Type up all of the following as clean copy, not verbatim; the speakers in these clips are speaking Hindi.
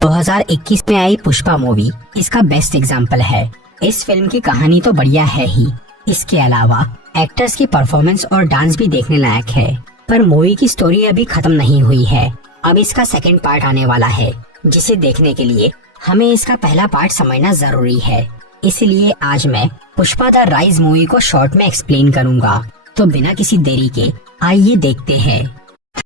2021 में आई पुष्पा मूवी इसका बेस्ट एग्जाम्पल है। इस फिल्म की कहानी तो बढ़िया है ही, इसके अलावा एक्टर्स की परफॉर्मेंस और डांस भी देखने लायक है। पर मूवी की स्टोरी अभी खत्म नहीं हुई है। अब इसका सेकंड पार्ट आने वाला है, जिसे देखने के लिए हमें इसका पहला पार्ट समझना जरूरी है। इसलिए आज मैं पुष्पा द राइज मूवी को शॉर्ट में एक्सप्लेन करूंगा। तो बिना किसी देरी के आइए देखते हैं।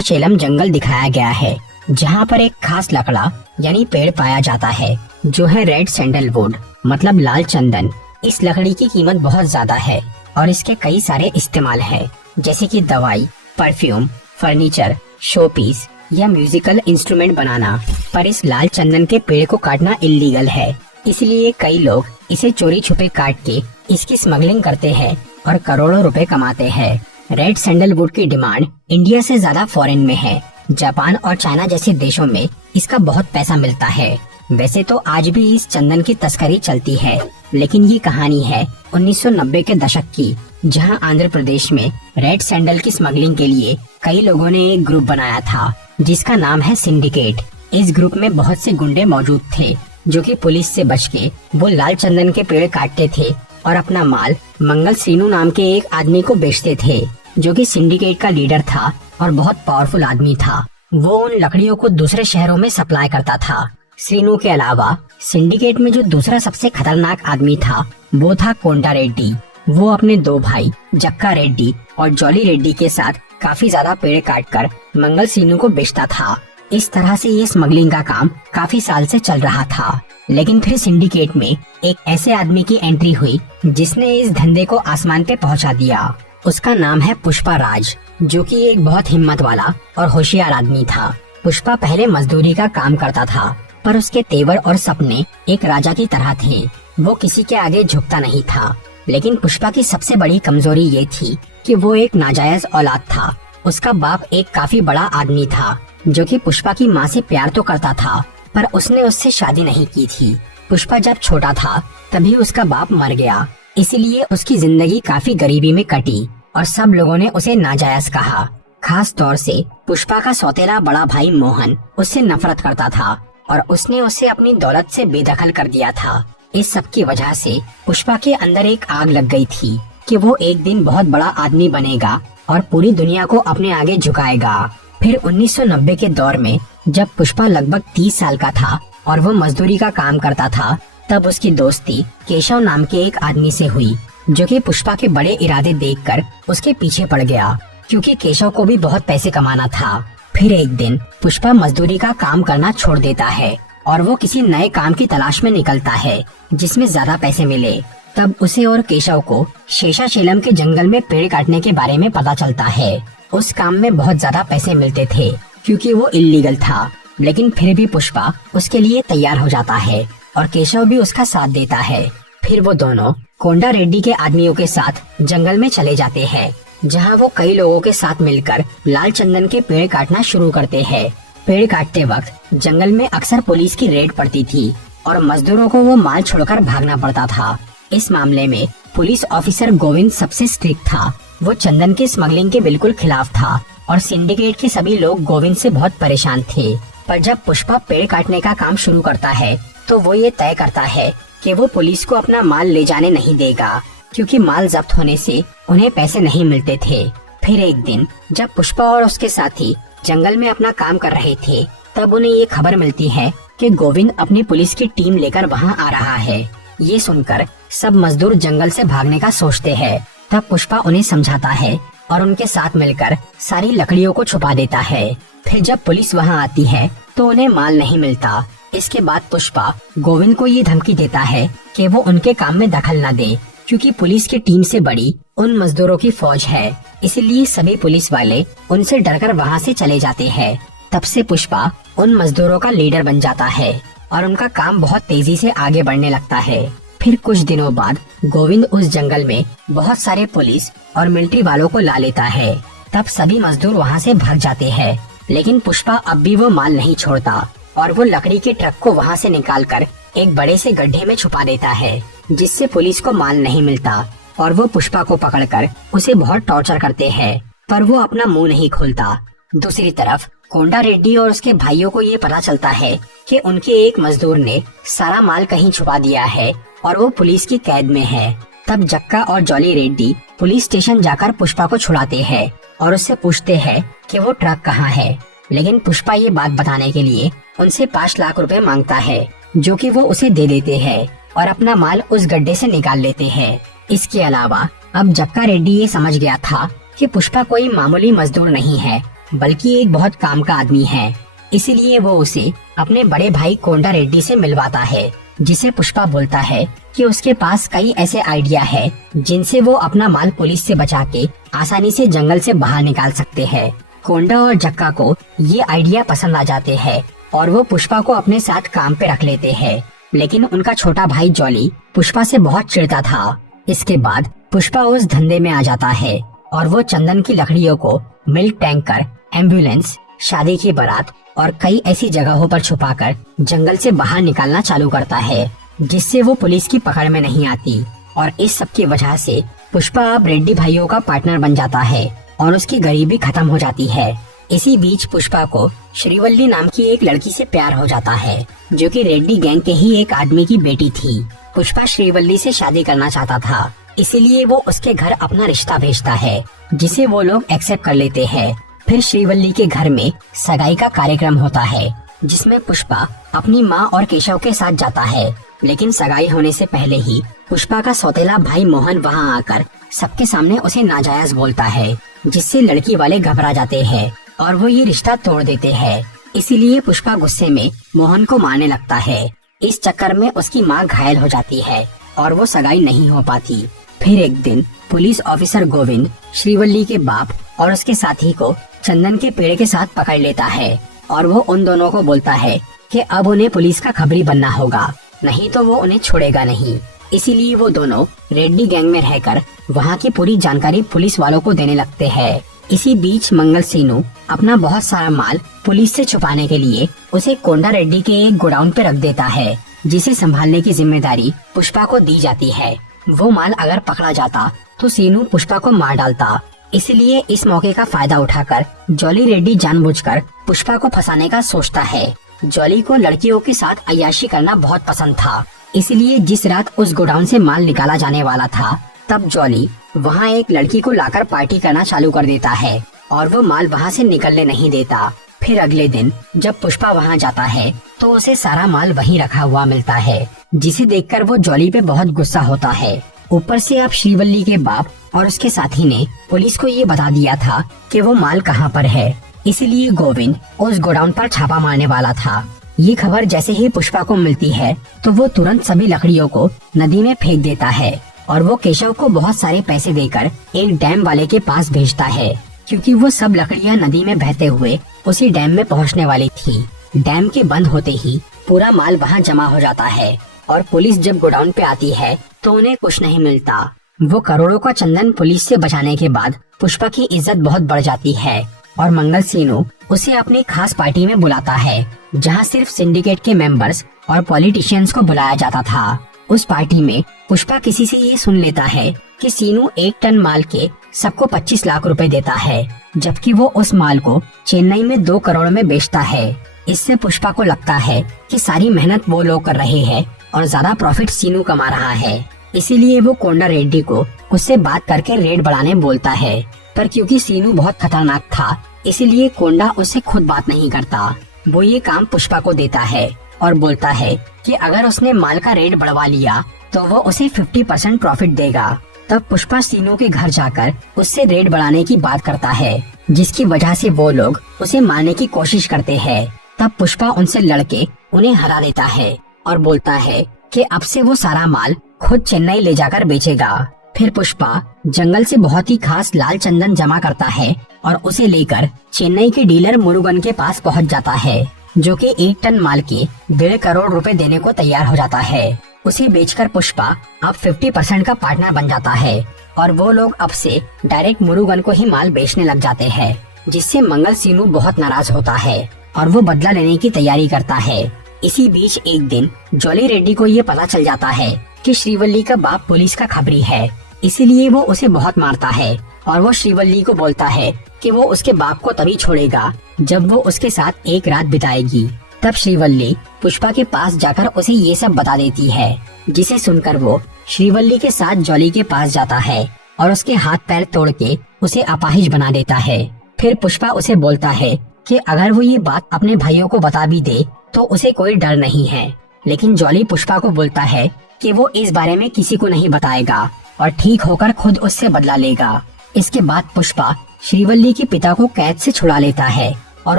चेलम जंगल दिखाया गया है, जहाँ पर एक खास लकड़ा यानी पेड़ पाया जाता है, जो है रेड सैंडलवुड मतलब लाल चंदन। इस लकड़ी की कीमत बहुत ज्यादा है और इसके कई सारे इस्तेमाल है, जैसे कि दवाई, परफ्यूम, फर्नीचर, शो पीस या म्यूजिकल इंस्ट्रूमेंट बनाना। पर इस लाल चंदन के पेड़ को काटना इल्लीगल है, इसलिए कई लोग इसे चोरी छुपे काट के इसकी स्मगलिंग करते हैं और करोड़ों रुपए कमाते हैं। रेड सैंडलवुड की डिमांड इंडिया से ज्यादा फॉरेन में है। जापान और चाइना जैसे देशों में इसका बहुत पैसा मिलता है। वैसे तो आज भी इस चंदन की तस्करी चलती है, लेकिन ये कहानी है 1990 के दशक की, जहां आंध्र प्रदेश में रेड सैंडल की स्मगलिंग के लिए कई लोगों ने एक ग्रुप बनाया था, जिसका नाम है सिंडिकेट। इस ग्रुप में बहुत से गुंडे मौजूद थे, जो कि पुलिस से बच के वो लाल चंदन के पेड़ काटते थे और अपना माल मंगल सीनू नाम के एक आदमी को बेचते थे, जो कि सिंडिकेट का लीडर था और बहुत पावरफुल आदमी था। वो उन लकड़ियों को दूसरे शहरों में सप्लाई करता था। सीनू के अलावा सिंडिकेट में जो दूसरा सबसे खतरनाक आदमी था, वो था कोंडा रेड्डी। वो अपने दो भाई जक्का रेड्डी और जॉली रेड्डी के साथ काफी ज्यादा पेड़ काटकर मंगल सीनू को बेचता था। इस तरह से ये स्मगलिंग का काम काफी साल से चल रहा था। लेकिन फिर सिंडिकेट में एक ऐसे आदमी की एंट्री हुई, जिसने इस धंधे को आसमान पे पहुंचा दिया। उसका नाम है पुष्पा राज, जो कि एक बहुत हिम्मत वाला और होशियार आदमी था। पुष्पा पहले मजदूरी का काम करता था, पर उसके तेवर और सपने एक राजा की तरह थे। वो किसी के आगे झुकता नहीं था। लेकिन पुष्पा की सबसे बड़ी कमजोरी ये थी कि वो एक नाजायज औलाद था। उसका बाप एक काफी बड़ा आदमी था, जो कि पुष्पा की माँ से प्यार तो करता था, पर उसने उससे शादी नहीं की थी। पुष्पा जब छोटा था तभी उसका बाप मर गया, इसीलिए उसकी जिंदगी काफी गरीबी में कटी और सब लोगों ने उसे नाजायज कहा। खास तौर से पुष्पा का सौतेला बड़ा भाई मोहन उससे नफरत करता था और उसने उसे अपनी दौलत से बेदखल कर दिया था। इस सब की वजह से पुष्पा के अंदर एक आग लग गई थी कि वो एक दिन बहुत बड़ा आदमी बनेगा और पूरी दुनिया को अपने आगे झुकाएगा। फिर 1990 के दौर में जब पुष्पा लगभग 30 साल का था और वो मजदूरी का काम करता था, तब उसकी दोस्ती केशव नाम के एक आदमी से हुई, जो कि पुष्पा के बड़े इरादे देखकर उसके पीछे पड़ गया, क्योंकि केशव को भी बहुत पैसे कमाना था। फिर एक दिन पुष्पा मजदूरी का काम करना छोड़ देता है और वो किसी नए काम की तलाश में निकलता है, जिसमें ज्यादा पैसे मिले। तब उसे और केशव को शेषाचलम के जंगल में पेड़ काटने के बारे में पता चलता है। उस काम में बहुत ज्यादा पैसे मिलते थे, क्योंकि वो इल्लीगल था। लेकिन फिर भी पुष्पा उसके लिए तैयार हो जाता है और केशव भी उसका साथ देता है। फिर वो दोनों कोंडा रेड्डी के आदमियों के साथ जंगल में चले जाते हैं, जहां वो कई लोगों के साथ मिलकर लाल चंदन के पेड़ काटना शुरू करते हैं। पेड़ काटते वक्त जंगल में अक्सर पुलिस की रेड पड़ती थी और मजदूरों को वो माल छोड़कर भागना पड़ता था। इस मामले में पुलिस ऑफिसर गोविंद सबसे स्ट्रिक्ट था। वो चंदन के स्मगलिंग के बिल्कुल खिलाफ था और सिंडिकेट के सभी लोग गोविंद से बहुत परेशान थे। पर जब पुष्पा पेड़ काटने का काम शुरू करता है, तो वो ये तय करता है कि वो पुलिस को अपना माल ले जाने नहीं देगा, क्योंकि माल जब्त होने से उन्हें पैसे नहीं मिलते थे। फिर एक दिन जब पुष्पा और उसके साथी जंगल में अपना काम कर रहे थे, तब उन्हें ये खबर मिलती है कि गोविंद अपनी पुलिस की टीम लेकर वहाँ आ रहा है। ये सुनकर सब मजदूर जंगल से भागने का सोचते हैं। तब पुष्पा उन्हें समझाता है और उनके साथ मिलकर सारी लकड़ियों को छुपा देता है। फिर जब पुलिस वहाँ आती है तो उन्हें माल नहीं मिलता। इसके बाद पुष्पा गोविंद को ये धमकी देता है कि वो उनके काम में दखल न दे, क्योंकि पुलिस की टीम से बड़ी उन मजदूरों की फौज है। इसलिए सभी पुलिस वाले उनसे डरकर वहाँ से चले जाते हैं। तब से पुष्पा उन मजदूरों का लीडर बन जाता है और उनका काम बहुत तेजी से आगे बढ़ने लगता है। फिर कुछ दिनों बाद गोविंद उस जंगल में बहुत सारे पुलिस और मिलिट्री वालों को ला लेता है। तब सभी मजदूर वहाँ से भाग जाते हैं, लेकिन पुष्पा अब भी वो माल नहीं छोड़ता और वो लकड़ी के ट्रक को वहाँ से निकालकर एक बड़े से गड्ढे में छुपा देता है, जिससे पुलिस को माल नहीं मिलता और वो पुष्पा को पकड़कर उसे बहुत टॉर्चर करते हैं, पर वो अपना मुंह नहीं खोलता। दूसरी तरफ कोंडा रेड्डी और उसके भाइयों को ये पता चलता है कि उनके एक मजदूर ने सारा माल कहीं छुपा दिया है और वो पुलिस की कैद में है। तब जक्का और जॉली रेड्डी पुलिस स्टेशन जाकर पुष्पा को छुड़ाते हैं और उससे पूछते हैं कि वो ट्रक कहाँ है। लेकिन पुष्पा ये बात बताने के लिए उनसे 5 लाख रुपए मांगता है, जो कि वो उसे दे देते हैं और अपना माल उस गड्ढे से निकाल लेते हैं। इसके अलावा अब जक्का रेड्डी ये समझ गया था कि पुष्पा कोई मामूली मजदूर नहीं है, बल्कि एक बहुत काम का आदमी है। इसलिए वो उसे अपने बड़े भाई कोंडा रेड्डी से मिलवाता है, जिसे पुष्पा बोलता है कि उसके पास कई ऐसे आइडिया है जिनसे वो अपना माल पुलिस से बचा के आसानी से जंगल से बाहर निकाल सकते हैं। कोंडा और जक्का को ये आइडिया पसंद आ जाते हैं और वो पुष्पा को अपने साथ काम पे रख लेते हैं। लेकिन उनका छोटा भाई जॉली पुष्पा से बहुत चिढ़ता था। इसके बाद पुष्पा उस धंधे में आ जाता है और वो चंदन की लकड़ियों को मिल्क टैंकर, एम्बुलेंस, शादी की बारात और कई ऐसी जगहों पर छुपाकर जंगल से बाहर निकालना चालू करता है, जिससे वो पुलिस की पकड़ में नहीं आती। और इस सब की वजह से पुष्पा अब रेड्डी भाइयों का पार्टनर बन जाता है और उसकी गरीबी खत्म हो जाती है। इसी बीच पुष्पा को श्रीवल्ली नाम की एक लड़की से प्यार हो जाता है, जो कि रेड्डी गैंग के ही एक आदमी की बेटी थी। पुष्पा श्रीवल्ली से शादी करना चाहता था, इसीलिए वो उसके घर अपना रिश्ता भेजता है, जिसे वो लोग एक्सेप्ट कर लेते हैं। फिर श्रीवल्ली के घर में सगाई का कार्यक्रम होता है, जिसमें पुष्पा अपनी माँ और केशव के साथ जाता है। लेकिन सगाई होने से पहले ही पुष्पा का सौतेला भाई मोहन वहाँ आकर सबके सामने उसे नाजायज बोलता है, जिससे लड़की वाले घबरा जाते हैं और वो ये रिश्ता तोड़ देते हैं। इसीलिए पुष्पा गुस्से में मोहन को मारने लगता है। इस चक्कर में उसकी माँ घायल हो जाती है और वो सगाई नहीं हो पाती। फिर एक दिन पुलिस ऑफिसर गोविंद श्रीवल्ली के बाप और उसके साथी को चंदन के पेड़ के साथ पकड़ लेता है और वो उन दोनों को बोलता है कि अब उन्हें पुलिस का खबरी बनना होगा, नहीं तो वो उन्हें छोड़ेगा नहीं। इसीलिए वो दोनों रेड्डी गैंग में रहकर वहाँ की पूरी जानकारी पुलिस वालों को देने लगते हैं। इसी बीच मंगल सीनू अपना बहुत सारा माल पुलिस से छुपाने के लिए उसे कोंडा रेड्डी के एक गोडाउन पे रख देता है, जिसे संभालने की जिम्मेदारी पुष्पा को दी जाती है। वो माल अगर पकड़ा जाता तो सीनू पुष्पा को मार डालता। इसलिए इस मौके का फायदा उठाकर जॉली रेड्डी जानबूझकर पुष्पा को फंसाने का सोचता है। जॉली को लड़कियों के साथ अय्याशी करना बहुत पसंद था, इसलिए जिस रात उस गोडाउन से माल निकाला जाने वाला था, तब जॉली वहाँ एक लड़की को लाकर पार्टी करना चालू कर देता है और वो माल वहाँ से निकलने नहीं देता। फिर अगले दिन जब पुष्पा वहाँ जाता है तो उसे सारा माल वहीं रखा हुआ मिलता है, जिसे देखकर वो जॉली पे बहुत गुस्सा होता है। ऊपर से अब श्रीवल्ली के बाप और उसके साथी ने पुलिस को ये बता दिया था कि वो माल कहाँ पर है, इसलिए गोविंद उस गोडाउन पर छापा मारने वाला था। ये खबर जैसे ही पुष्पा को मिलती है तो वो तुरंत सभी लकड़ियों को नदी में फेंक देता है और वो केशव को बहुत सारे पैसे देकर एक डैम वाले के पास भेजता है, क्योंकि वो सब लकड़ियाँ नदी में बहते हुए उसी डैम में पहुँचने वाली थी। डैम के बंद होते ही पूरा माल वहाँ जमा हो जाता है और पुलिस जब गोडाउन पे आती है तो उन्हें कुछ नहीं मिलता। वो करोड़ों का चंदन पुलिस से बचाने के बाद पुष्पा की इज्जत बहुत बढ़ जाती है और मंगल सीनू उसे अपनी खास पार्टी में बुलाता है, जहाँ सिर्फ सिंडिकेट के मेंबर्स और पॉलिटिशियंस को बुलाया जाता था। उस पार्टी में पुष्पा किसी से ये सुन लेता है कि सीनू 1 टन माल के सबको 25 लाख रुपए देता है, जबकि वो उस माल को चेन्नई में 2 करोड़ में बेचता है। इससे पुष्पा को लगता है कि सारी मेहनत वो लोग कर रहे हैं और ज्यादा प्रॉफिट सीनू कमा रहा है। इसीलिए वो कोंडा रेड्डी को उससे बात करके रेट बढ़ाने बोलता है, पर क्योंकि सीनू बहुत खतरनाक था, इसीलिए कोंडा उससे खुद बात नहीं करता। वो ये काम पुष्पा को देता है और बोलता है कि अगर उसने माल का रेट बढ़वा लिया तो वो उसे 50% प्रॉफिट देगा। तब पुष्पा सीनू के घर जाकर उससे रेट बढ़ाने की बात करता है, जिसकी वजह से वो लोग उसे मारने की कोशिश करते हैं। तब पुष्पा उनसे लड़के उन्हें हरा देता है और बोलता है कि अब से वो सारा माल खुद चेन्नई ले जाकर बेचेगा। फिर पुष्पा जंगल से बहुत ही खास लाल चंदन जमा करता है और उसे लेकर चेन्नई के डीलर मुरुगन के पास पहुंच जाता है, जो कि 1 टन माल के 1.5 करोड़ रुपए देने को तैयार हो जाता है। उसे बेचकर पुष्पा अब 50% का पार्टनर बन जाता है और वो लोग अब से डायरेक्ट मुरुगन को ही माल बेचने लग जाते हैं, जिससे मंगल सीनू बहुत नाराज होता है और वो बदला लेने की तैयारी करता है। इसी बीच एक दिन जॉली रेड्डी को ये पता चल जाता है कि श्रीवल्ली का बाप पुलिस का खबरी है, इसीलिए वो उसे बहुत मारता है और वो श्रीवल्ली को बोलता है कि वो उसके बाप को तभी छोड़ेगा जब वो उसके साथ एक रात बिताएगी। तब श्रीवल्ली पुष्पा के पास जाकर उसे ये सब बता देती है, जिसे सुनकर वो श्रीवल्ली के साथ जॉली के पास जाता है और उसके हाथ पैर तोड़ के उसे अपाहिज बना देता है। फिर पुष्पा उसे बोलता है कि अगर वो ये बात अपने भाइयों को बता भी दे तो उसे कोई डर नहीं है। लेकिन जॉली पुष्पा को बोलता है कि वो इस बारे में किसी को नहीं बताएगा और ठीक होकर खुद उससे बदला लेगा। इसके बाद पुष्पा श्रीवल्ली के पिता को कैद से छुड़ा लेता है और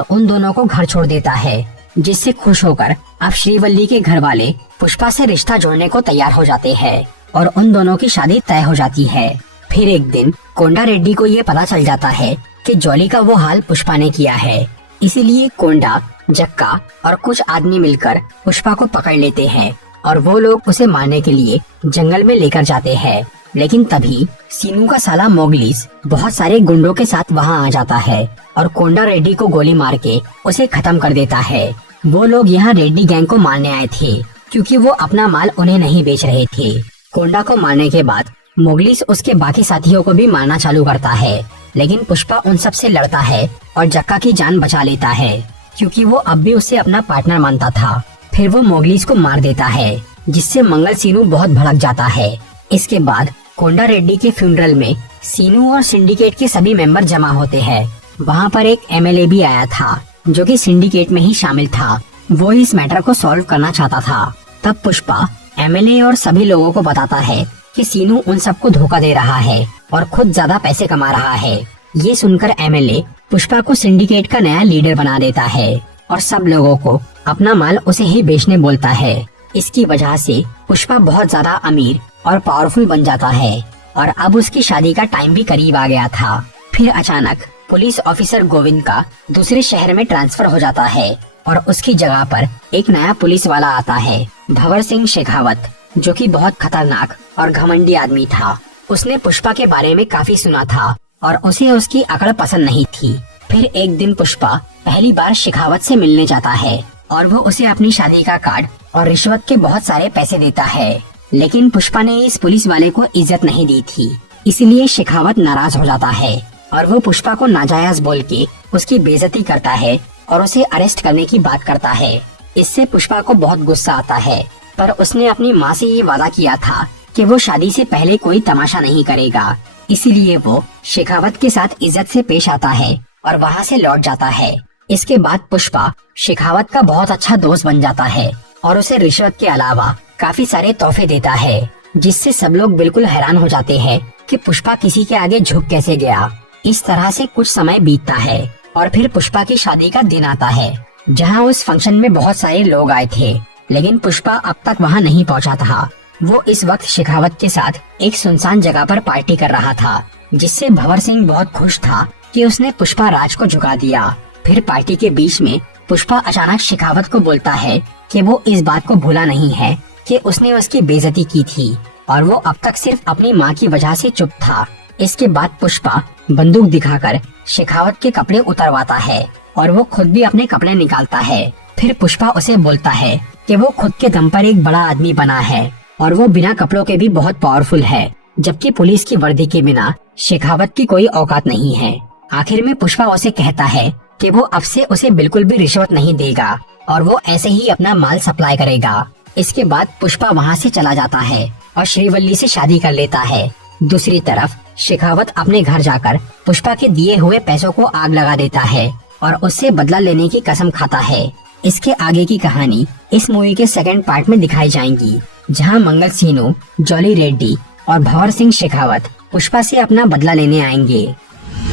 उन दोनों को घर छोड़ देता है, जिससे खुश होकर अब श्रीवल्ली के घर वाले पुष्पा से रिश्ता जोड़ने को तैयार हो जाते हैं और उन दोनों की शादी तय हो जाती है। फिर एक दिन कोंडा रेड्डी को ये पता चल जाता है कि जॉली का वो हाल पुष्पा ने किया है। इसीलिए कोंडा, जक्का और कुछ आदमी मिलकर पुष्पा को पकड़ लेते हैं और वो लोग उसे मारने के लिए जंगल में लेकर जाते हैं। लेकिन तभी सीनू का साला मोगलीस बहुत सारे गुंडों के साथ वहाँ आ जाता है और कोंडा रेड्डी को गोली मार के उसे खत्म कर देता है। वो लोग यहाँ रेड्डी गैंग को मारने आए थे क्योंकि वो अपना माल उन्हें नहीं बेच रहे थे। कोंडा को मारने के बाद मोगलीस उसके बाकी साथियों को भी मारना चालू करता है, लेकिन पुष्पा उन सब से लड़ता है और जक्का की जान बचा लेता है क्योंकि वो अब भी उसे अपना पार्टनर मानता था। फिर वो मोगलीस को मार देता है, जिससे मंगल सीनू बहुत भड़क जाता है। इसके बाद कोंडा रेड्डी के फ्यूनरल में सीनू और सिंडिकेट के सभी मेंबर जमा होते हैं। वहाँ पर एक एमएलए भी आया था जो कि सिंडिकेट में ही शामिल था। वो इस मैटर को सॉल्व करना चाहता था। तब पुष्पा एमएलए और सभी लोगों को बताता है कि सीनू उन सबको धोखा दे रहा है और खुद ज्यादा पैसे कमा रहा है। ये सुनकर एमएलए पुष्पा को सिंडिकेट का नया लीडर बना देता है और सब लोगों को अपना माल उसे ही बेचने बोलता है। इसकी वजह से पुष्पा बहुत ज्यादा अमीर और पावरफुल बन जाता है और अब उसकी शादी का टाइम भी करीब आ गया था। फिर अचानक पुलिस ऑफिसर गोविंद का दूसरे शहर में ट्रांसफर हो जाता है और उसकी जगह पर एक नया पुलिस वाला आता है, भंवर सिंह शेखावत, जो कि बहुत खतरनाक और घमंडी आदमी था। उसने पुष्पा के बारे में काफी सुना था और उसे उसकी अकड़ पसंद नहीं थी। फिर एक दिन पुष्पा पहली बार शेखावत से मिलने जाता है और वो उसे अपनी शादी का कार्ड और रिश्वत के बहुत सारे पैसे देता है। लेकिन पुष्पा ने इस पुलिस वाले को इज्जत नहीं दी थी, इसलिए शेखावत नाराज हो जाता है और वो पुष्पा को नाजायज बोल के उसकी बेइज्जती करता है और उसे अरेस्ट करने की बात करता है। इससे पुष्पा को बहुत गुस्सा आता है, पर उसने अपनी माँ से ये वादा किया था कि वो शादी से पहले कोई तमाशा नहीं करेगा। इसीलिए वो शेखावत के साथ इज्जत से पेश आता है और वहाँ से लौट जाता है। इसके बाद पुष्पा शेखावत का बहुत अच्छा दोस्त बन जाता है और उसे रिश्वत के अलावा काफी सारे तोहफे देता है, जिससे सब लोग बिल्कुल हैरान हो जाते हैं कि पुष्पा किसी के आगे झुक कैसे गया। इस तरह से कुछ समय बीतता है और फिर पुष्पा की शादी का दिन आता है, जहां उस फंक्शन में बहुत सारे लोग आए थे, लेकिन पुष्पा अब तक वहां नहीं पहुंचा था। वो इस वक्त शेखावत के साथ एक सुनसान जगह पर पार्टी कर रहा था, जिससे भंवर सिंह बहुत खुश था कि उसने पुष्पा राज को झुका दिया। फिर पार्टी के बीच में पुष्पा अचानक शेखावत को बोलता है कि वो इस बात को भूला नहीं है कि उसने उसकी बेइज्जती की थी और वो अब तक सिर्फ अपनी माँ की वजह से चुप था। इसके बाद पुष्पा बंदूक दिखाकर शेखावत के कपड़े उतरवाता है और वो खुद भी अपने कपड़े निकालता है। फिर पुष्पा उसे बोलता है कि वो खुद के दम पर एक बड़ा आदमी बना है और वो बिना कपड़ों के भी बहुत पावरफुल है, जबकि पुलिस की वर्दी के बिना शेखावत की कोई औकात नहीं है। आखिर में पुष्पा उसे कहता है कि वो अब से उसे बिल्कुल भी रिश्वत नहीं देगा और वो ऐसे ही अपना माल सप्लाई करेगा। इसके बाद पुष्पा वहाँ से चला जाता है और श्रीवल्ली से शादी कर लेता है। दूसरी तरफ शेखावत अपने घर जाकर पुष्पा के दिए हुए पैसों को आग लगा देता है और उससे बदला लेने की कसम खाता है। इसके आगे की कहानी इस मूवी के सेकंड पार्ट में दिखाई जाएंगी, जहां मंगल सीनू, जॉली रेड्डी और भंवर सिंह शेखावत पुष्पा से अपना बदला लेने आएंगे।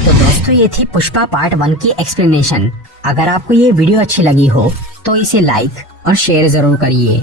तो दोस्तों, ये थी पुष्पा पार्ट 1 की एक्सप्लेनेशन। अगर आपको ये वीडियो अच्छी लगी हो तो इसे लाइक और शेयर जरूर करिए।